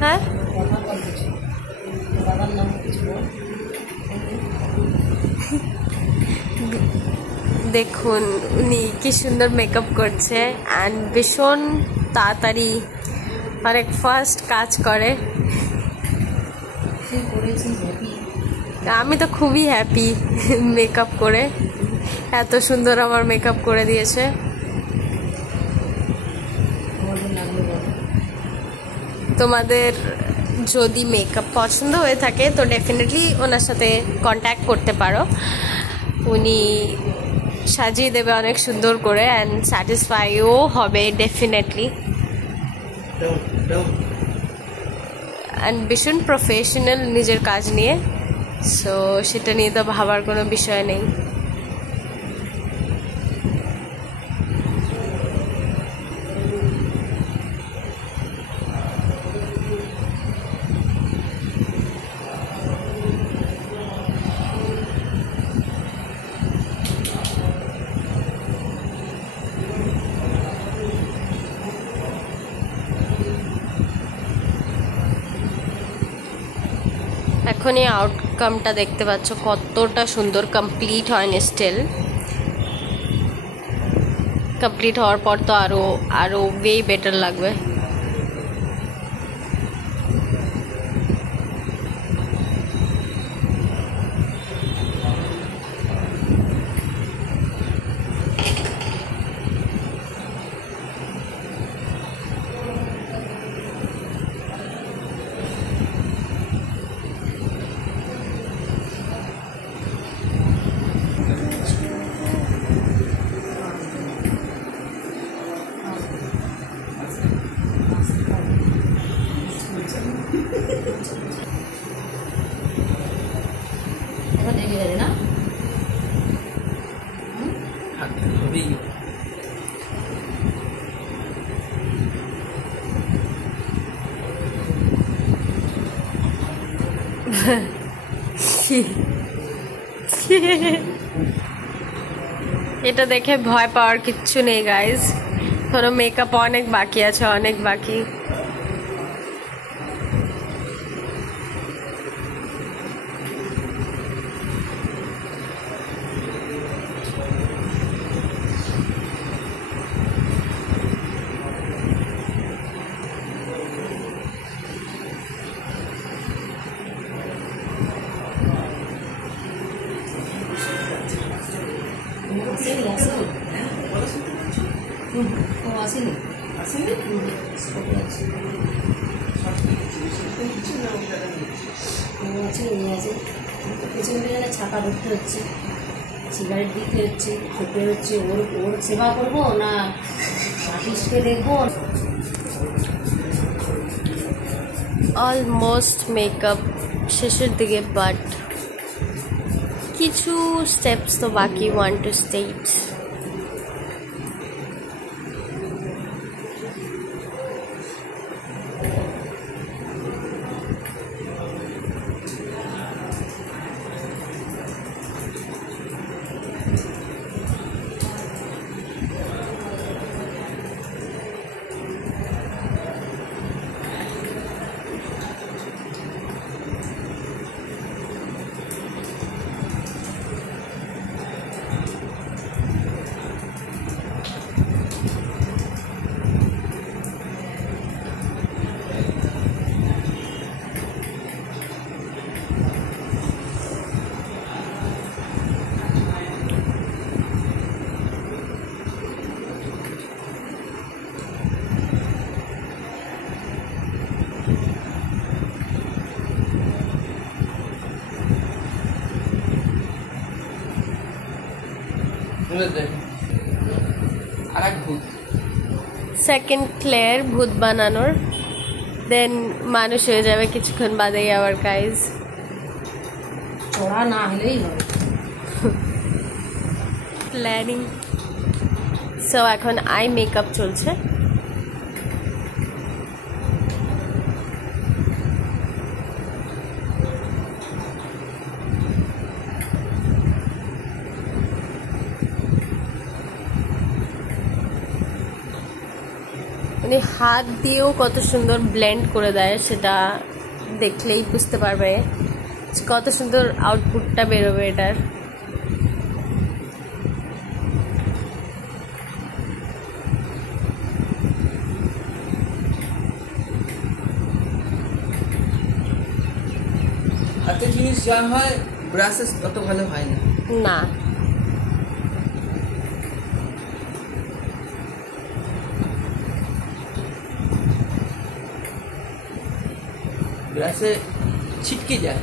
হ্যাঁ দেখুন উনি কি সুন্দর মেকআপ করছে অ্যান্ড ভীষণ তাড়াতাড়ি অনেক ফাস্ট কাজ করে। আমি তো খুবই হ্যাপি মেকআপ করে, এত সুন্দর আমার মেকআপ করে দিয়েছে। তোমাদের যদি মেকআপ পছন্দ হয়ে থাকে তো ডেফিনেটলি ওনার সাথে কন্ট্যাক্ট করতে পারো, উনি সাজিয়ে দেবে অনেক সুন্দর করে অ্যান্ড স্যাটিসফাইও হবে ডেফিনেটলি। অ্যান্ড ভীষণ প্রফেশনাল নিজের কাজ নিয়ে, সো সেটা নিয়ে তো ভাবার কোনো বিষয় নেই। এখন এই আউটকামটা দেখতে পাচ্ছ কতটা সুন্দর, কমপ্লিট হয়নি স্টিল। কমপ্লিট হওয়ার পর তো আরো ওয়ে বেটার লাগবে। এটা দেখে ভয় পাওয়ার কিচ্ছু নেই গাইজ, এখনো মেকআপ অনেক বাকি আছে, অনেক বাকি। ছাপা ধরতে হচ্ছে, সিগারেট দিতে হচ্ছে, খেতে হচ্ছে, ওর সেবা করবো না আর্টিস্টকে দেখবো। অলমোস্ট মেকআপ শেষের দিকে, বাট কিছু স্টেপস তো বাকি, 1-2 স্টেপস। সেকেন্ড ক্লেয়ার ভূত বানানোর, দেন মানুষ হয়ে যাবে কিছুক্ষণ বাদেই আবার গাইজ। চড়া না হলেই হবে প্ল্যানিং। সো এখন আই মেকআপ চলছে। উনি হাত দিয়েও কত সুন্দর ব্লেন্ড করে দেয়, সেটা দেখলেই বুঝতে পারবে কত সুন্দর আউটপুটটা বেরোবে এটার। একটা জিনিস যা হয় ব্রাশে অত ভালো হয় না। না, ব্রাশে ছিটকে যায়।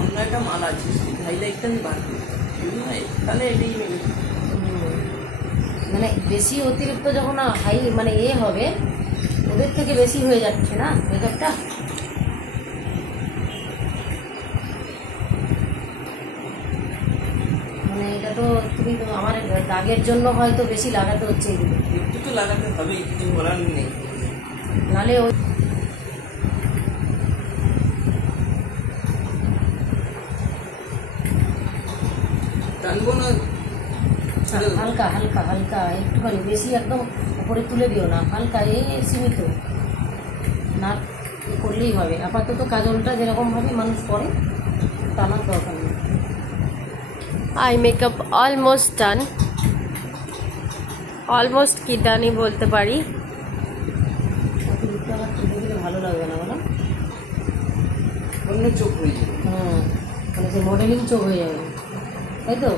অন্য একটা মাল আছে, হাইলাইটটা আমি বার করি, তাহলে এটাই মেলে। মানে বেশি অতিরিক্ত যখন হাই মানে এ হবে, ওদের থেকে বেশি হয়ে যাচ্ছে না মেকআপটা। মানে এটা তো তুমি তো আমার দাগের জন্য হয়তো বেশি লাগাতে হচ্ছে এগুলো, একটু তো লাগাতে হবে, কিছু বলার নেই। নাহলে ওই টানবো না, হালকা হালকা হালকা একটুখানি, বেশি একদম উপরে তুলে দিও না, হালকা এই সীমিত না করলেই হবে। আপাতত কাজলটা যেরকমভাবে মানুষ করে টানার দরকার নেই। Eye makeup almost done, almost কি ডানই বলতে পারি। অতিরিক্ত আবার তুলে দিলে ভালো লাগবে না বলো? অন্য চোখ হয়ে যাবে। মানে সে মডেলিং চোখ হয়ে যাবে, তাই তো?